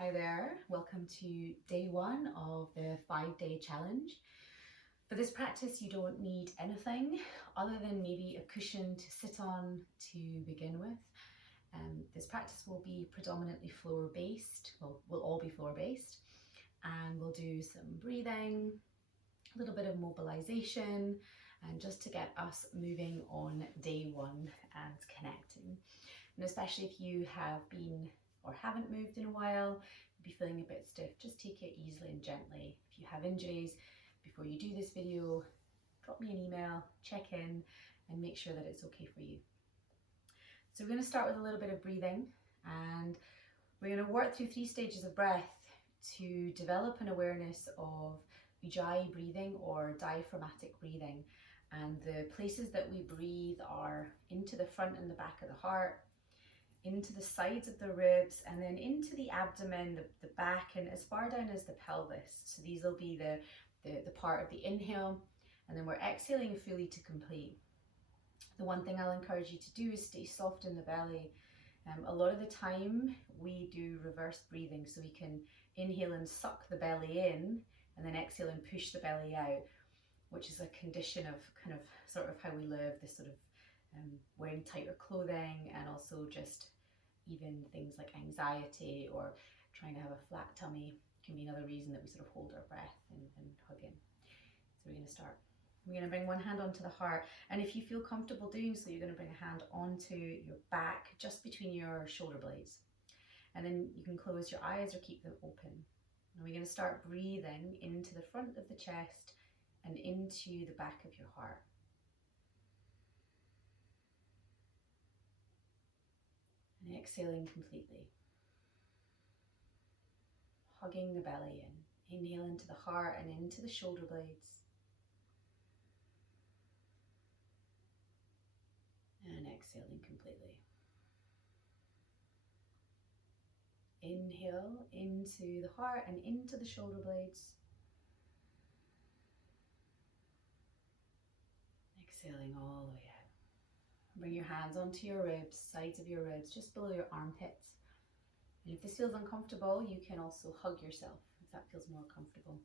Hi there, welcome to day one of the 5-day challenge. For this practice, you don't need anything other than maybe a cushion to sit on to begin with. This practice will be predominantly floor-based, well, we'll all be floor-based, and we'll do some breathing, a little bit of mobilization, and just to get us moving on day one and connecting. And especially if you have been or haven't moved in a while, be feeling a bit stiff, just take it easily and gently. If you have injuries, before you do this video, drop me an email, check in, and make sure that it's okay for you. So we're going to start with a little bit of breathing, and we're going to work through 3 stages of breath to develop an awareness of ujjayi breathing or diaphragmatic breathing. And the places that we breathe are into the front and the back of the heart, into the sides of the ribs, and then into the abdomen, the back, and as far down as the pelvis. So these will be the part of the inhale, and then we're exhaling fully to complete. The one thing I'll encourage you to do is stay soft in the belly. A lot of the time we do reverse breathing, so we can inhale and suck the belly in, and then exhale and push the belly out, which is a condition of kind of sort of how we live, this sort of wearing tighter clothing, and also just even things like anxiety or trying to have a flat tummy can be another reason that we sort of hold our breath and hug in. So we're going to start. We're going to bring one hand onto the heart, and if you feel comfortable doing so, you're going to bring a hand onto your back, just between your shoulder blades. And then you can close your eyes or keep them open. And we're going to start breathing into the front of the chest and into the back of your heart. And exhaling completely. Hugging the belly in. Inhale into the heart and into the shoulder blades. And exhaling completely. Inhale into the heart and into the shoulder blades. Exhaling all the way out. Bring your hands onto your ribs, sides of your ribs, just below your armpits. And if this feels uncomfortable, you can also hug yourself if that feels more comfortable.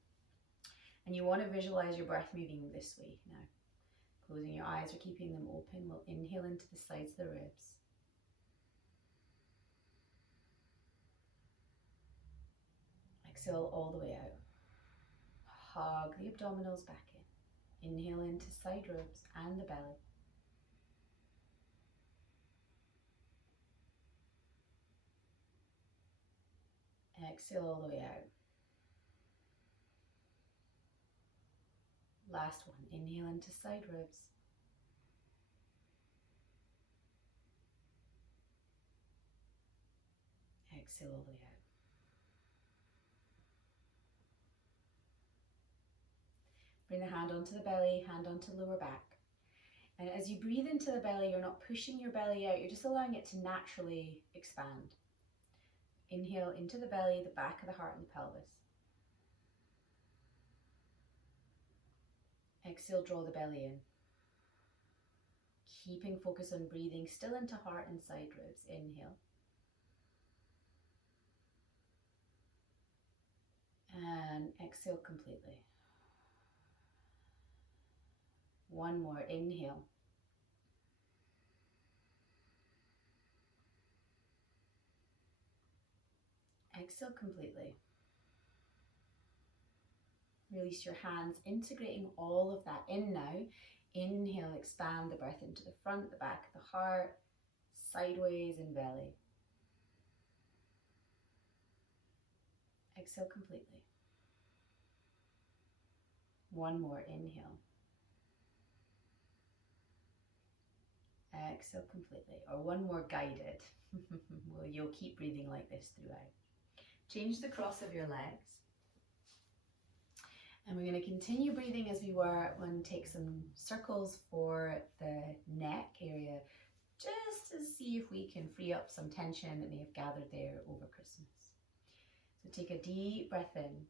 And you want to visualize your breath moving this way now. Closing your eyes or keeping them open, we'll inhale into the sides of the ribs. Exhale all the way out. Hug the abdominals back in. Inhale into side ribs and the belly. Exhale all the way out. Last one. Inhale into side ribs. Exhale all the way out. Bring the hand onto the belly, hand onto lower back. And as you breathe into the belly, you're not pushing your belly out, you're just allowing it to naturally expand. Inhale into the belly, the back of the heart and the pelvis. Exhale, draw the belly in. Keeping focus on breathing, still into heart and side ribs. Inhale. And exhale completely. One more, inhale. Exhale completely. Release your hands, integrating all of that in now. Inhale, expand the breath into the front, the back of the heart, sideways and belly. Exhale completely. One more, inhale. Exhale completely, or one more guided. Well, you'll keep breathing like this throughout. Change the cross of your legs. And we're going to continue breathing as we were and take some circles for the neck area, just to see if we can free up some tension that may have gathered there over Christmas. So take a deep breath in.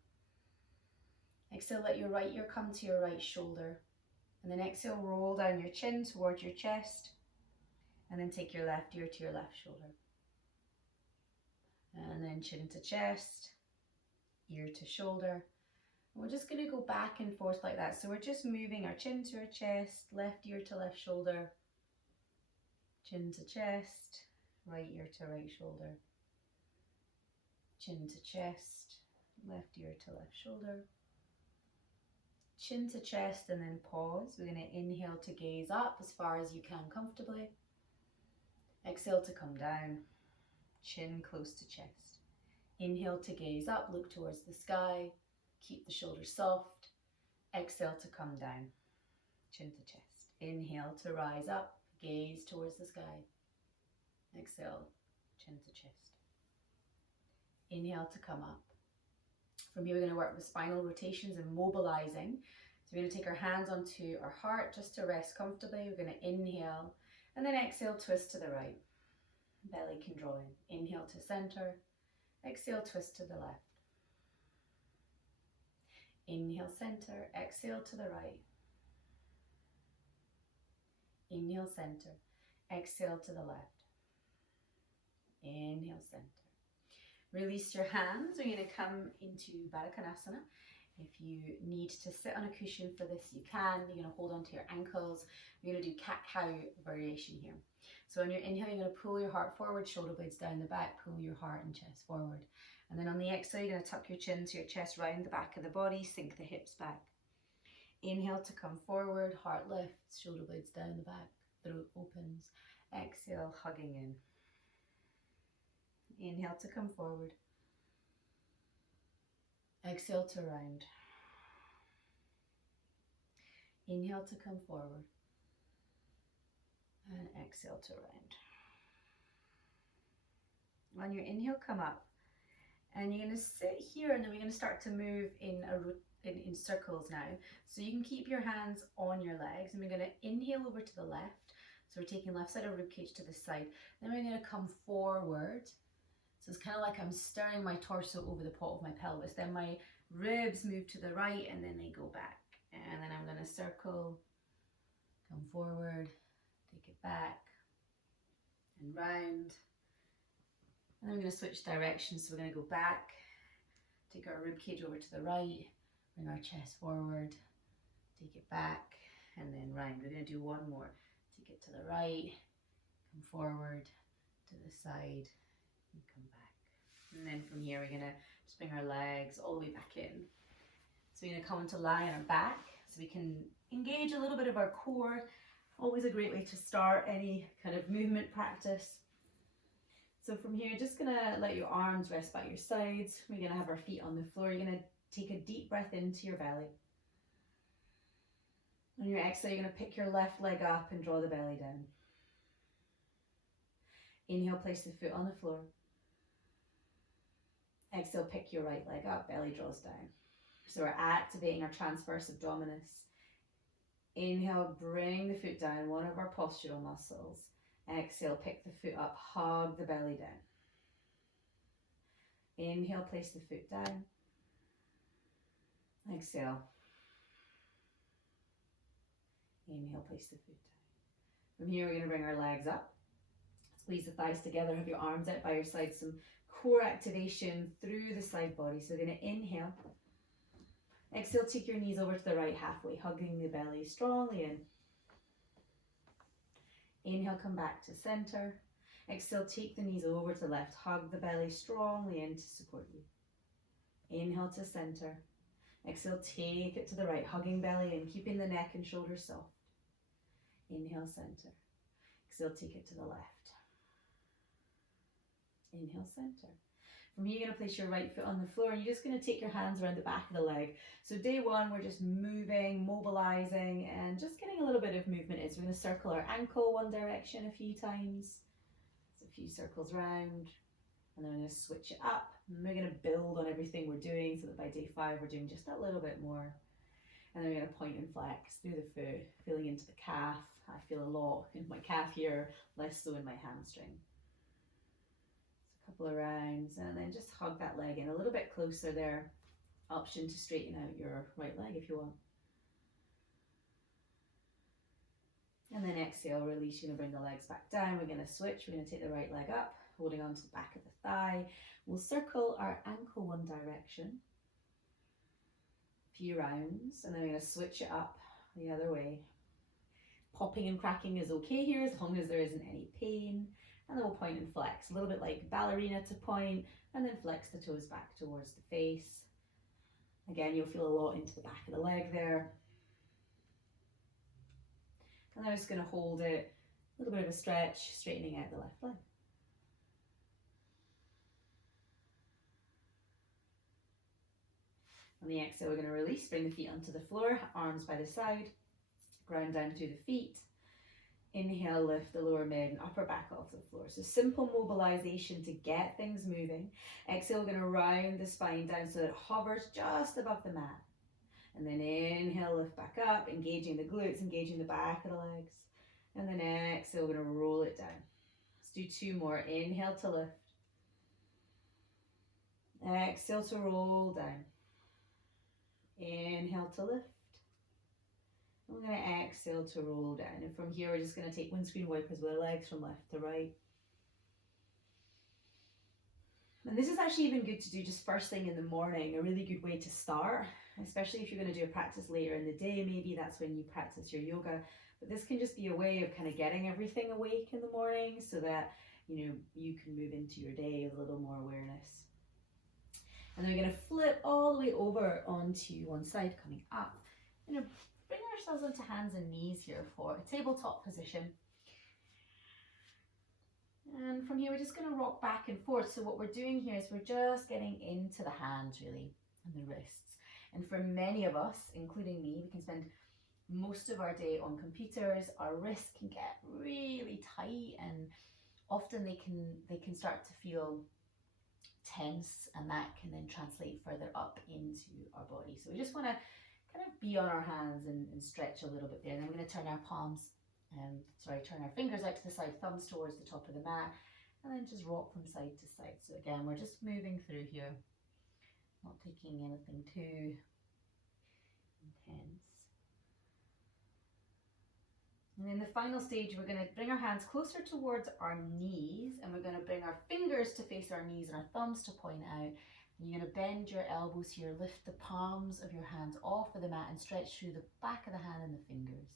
Exhale, let your right ear come to your right shoulder. And then exhale, roll down your chin towards your chest. And then take your left ear to your left shoulder. And then then chin to chest, ear to shoulder. And we're just going to go back and forth like that. So we're just moving our chin to our chest, left ear to left shoulder, chin to chest, right ear to right shoulder, chin to chest, left ear to left shoulder, chin to chest, and then pause. We're going to inhale to gaze up as far as you can comfortably. Exhale to come down, chin close to chest. Inhale to gaze up, look towards the sky, keep the shoulders soft. Exhale to come down, chin to chest. Inhale to rise up, gaze towards the sky. Exhale, chin to chest. Inhale to come up. From here, we're going to work with spinal rotations and mobilizing. So we're going to take our hands onto our heart just to rest comfortably. We're going to inhale and then exhale, twist to the right. Belly can draw in. Inhale to center. Exhale, twist to the left. Inhale, center. Exhale to the right. Inhale, center. Exhale to the left. Inhale, center. Release your hands. We're going to come into Baddha Konasana. If you need to sit on a cushion for this, you can. You're going to hold onto your ankles. We're going to do cat-cow variation here. So on your inhale, you're going to pull your heart forward, shoulder blades down the back, pull your heart and chest forward. And then on the exhale, you're going to tuck your chin to your chest, round the back of the body, sink the hips back. Inhale to come forward, heart lifts, shoulder blades down the back, throat opens. Exhale, hugging in. Inhale to come forward. Exhale to round. Inhale to come forward. And exhale to round. On your inhale, come up. And you're going to sit here, and then we're going to start to move in circles now. So you can keep your hands on your legs, and we're going to inhale over to the left. So we're taking left side of ribcage to the side. Then we're going to come forward. So it's kind of like I'm stirring my torso over the pot of my pelvis. Then my ribs move to the right and then they go back. And then I'm going to circle, come forward, take it back and round. And then we're going to switch directions. So we're going to go back, take our ribcage over to the right, bring our chest forward, take it back and then round. We're going to do one more. Take it to the right, come forward, to the side, and come back. And then from here, we're going to just bring our legs all the way back in. So we're going to come into lie on our back so we can engage a little bit of our core. Always a great way to start any kind of movement practice. So from here, just going to let your arms rest by your sides. We're going to have our feet on the floor. You're going to take a deep breath into your belly. On your exhale, you're going to pick your left leg up and draw the belly down. Inhale, place the foot on the floor. Exhale, pick your right leg up, belly draws down. So we're activating our transverse abdominis. Inhale, bring the foot down, one of our postural muscles. Exhale, pick the foot up, hug the belly down. Inhale, place the foot down. Exhale. Inhale, place the foot down. From here, we're going to bring our legs up. Squeeze the thighs together, have your arms out by your side, some core activation through the side body. So we're going to inhale. Exhale, take your knees over to the right halfway, hugging the belly strongly in. Inhale, come back to center. Exhale, take the knees over to the left, hug the belly strongly in to support you. Inhale to center. Exhale, take it to the right, hugging belly in, keeping the neck and shoulders soft. Inhale, center. Exhale, take it to the left. Inhale, center. From here, you're going to place your right foot on the floor and you're just going to take your hands around the back of the leg. So day one, we're just moving, mobilizing, and just getting a little bit of movement in. So we're going to circle our ankle one direction a few times. So a few circles round. And then we're going to switch it up. And we're going to build on everything we're doing so that by day 5, we're doing just a little bit more. And then we're going to point and flex through the foot, feeling into the calf. I feel a lot in my calf here, less so in my hamstring. Couple of rounds and then just hug that leg in a little bit closer there. Option to straighten out your right leg if you want. And then exhale, release. You're going to bring the legs back down. We're going to switch. We're going to take the right leg up, holding on to the back of the thigh. We'll circle our ankle one direction, a few rounds, and then we're going to switch it up the other way. Popping and cracking is okay here as long as there isn't any pain. And then we'll point and flex, a little bit like ballerina to point, and then flex the toes back towards the face. Again, you'll feel a lot into the back of the leg there. And I'm just going to hold it, a little bit of a stretch, straightening out the left leg. On the exhale, we're going to release, bring the feet onto the floor, arms by the side, ground down through the feet. Inhale, lift the lower mid and upper back off the floor. So simple mobilization to get things moving. Exhale, we're going to round the spine down so that it hovers just above the mat. And then inhale, lift back up, engaging the glutes, engaging the back of the legs. And then exhale, we're going to roll it down. Let's do two more. Inhale to lift. Exhale to roll down. Inhale to lift. We're going to exhale to roll down. And from here, we're just going to take windscreen wipers with our legs from left to right. And this is actually even good to do just first thing in the morning, a really good way to start, especially if you're going to do a practice later in the day. Maybe that's when you practice your yoga. But this can just be a way of kind of getting everything awake in the morning so that, you know, you can move into your day with a little more awareness. And then we're going to flip all the way over onto one side, coming up. You know, bring ourselves onto hands and knees here for a tabletop position. And from here, we're just going to rock back and forth. So what we're doing here is we're just getting into the hands, really, and the wrists. And for many of us, including me, we can spend most of our day on computers. Our wrists can get really tight, and often they can start to feel tense, and that can then translate further up into our body. So we just want to kind of be on our hands and stretch a little bit there. And then we're going to turn our palms, turn our fingers out to the side, thumbs towards the top of the mat, and then just rock them side to side. So again, we're just moving through here, not taking anything too intense. And in the final stage, we're going to bring our hands closer towards our knees, and we're going to bring our fingers to face our knees and our thumbs to point out. And you're going to bend your elbows here, lift the palms of your hands off of the mat and stretch through the back of the hand and the fingers.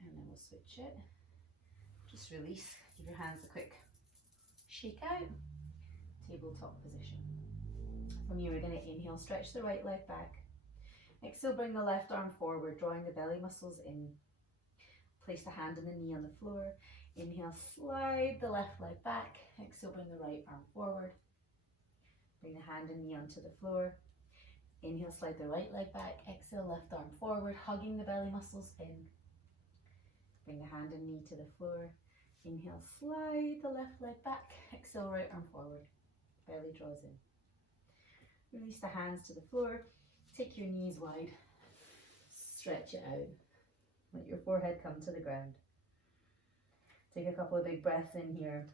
And then we'll switch it. Just release, give your hands a quick shake out, tabletop position. From here, we're going to inhale, stretch the right leg back. Exhale, bring the left arm forward, drawing the belly muscles in. Place the hand and the knee on the floor. Inhale, slide the left leg back. Exhale, bring the right arm forward. Bring the hand and knee onto the floor. Inhale, slide the right leg back. Exhale, left arm forward, hugging the belly muscles in. Bring the hand and knee to the floor. Inhale, slide the left leg back. Exhale, right arm forward. Belly draws in. Release the hands to the floor. Take your knees wide. Stretch it out. Let your forehead come to the ground. Take a couple of big breaths in here.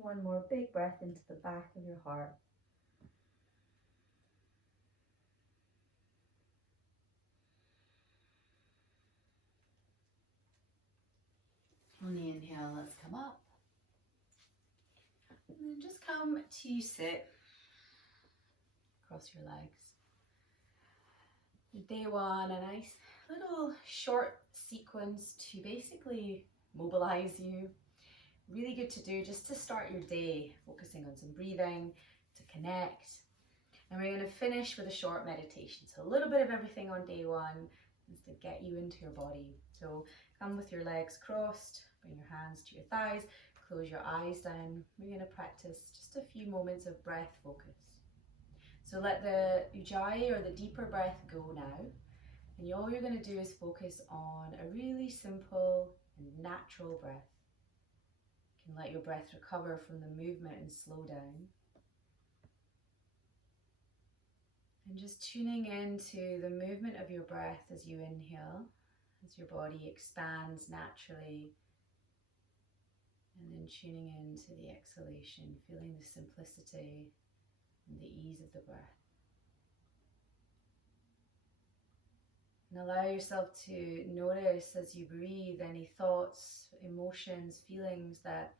One more big breath into the back of your heart. On the inhale, let's come up. And then just come to sit. Cross your legs. Day one, a nice little short sequence to basically mobilize you. Really good to do just to start your day, focusing on some breathing, to connect. And we're going to finish with a short meditation. So a little bit of everything on day one is to get you into your body. So come with your legs crossed, bring your hands to your thighs, close your eyes down. We're going to practice just a few moments of breath focus. So let the ujjayi or the deeper breath go now. And all you're going to do is focus on a really simple and natural breath. You can let your breath recover from the movement and slow down. And just tuning into the movement of your breath as you inhale as your body expands naturally, and then tuning into the exhalation, feeling the simplicity and the ease of the breath. And allow yourself to notice as you breathe any thoughts, emotions, feelings that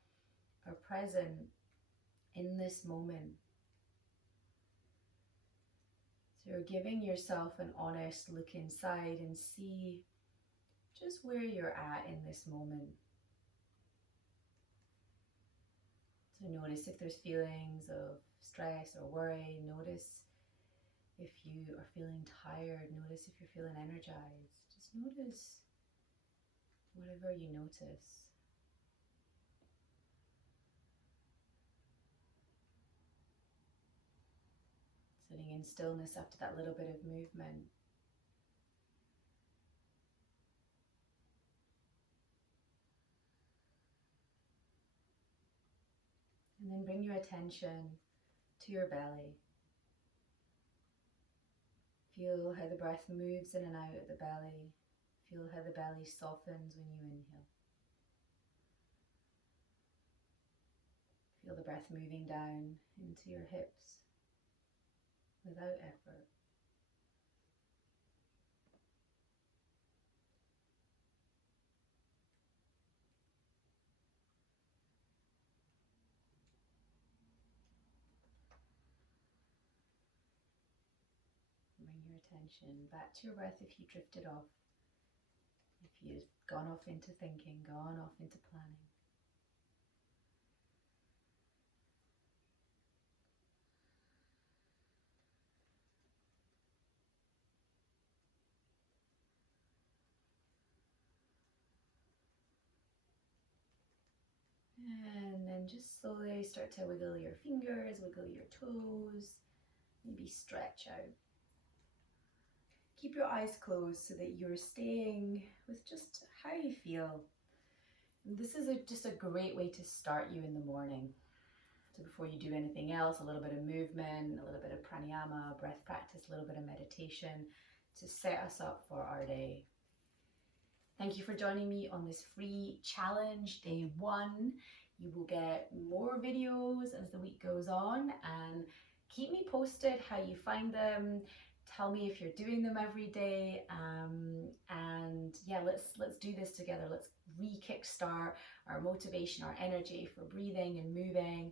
are present in this moment. So you're giving yourself an honest look inside and see just where you're at in this moment. So notice if there's feelings of stress or worry. Notice if you are feeling tired. Notice if you're feeling energized. Just notice whatever you notice. Sitting in stillness after that little bit of movement. And then bring your attention to your belly. Feel how the breath moves in and out of the belly. Feel how the belly softens when you inhale. Feel the breath moving down into your hips without effort. Bring your attention back to your breath if you drifted off. If you've gone off into thinking, gone off into planning. And then just slowly start to wiggle your fingers, wiggle your toes, maybe stretch out. Keep your eyes closed so that you're staying with just how you feel. And this is just a great way to start you in the morning. So before you do anything else, a little bit of movement, a little bit of pranayama, breath practice, a little bit of meditation to set us up for our day. Thank you for joining me on this free challenge, day 1. You will get more videos as the week goes on, and keep me posted how you find them. Tell me if you're doing them every day, and yeah, let's do this together. Let's re-kickstart our motivation, our energy for breathing and moving.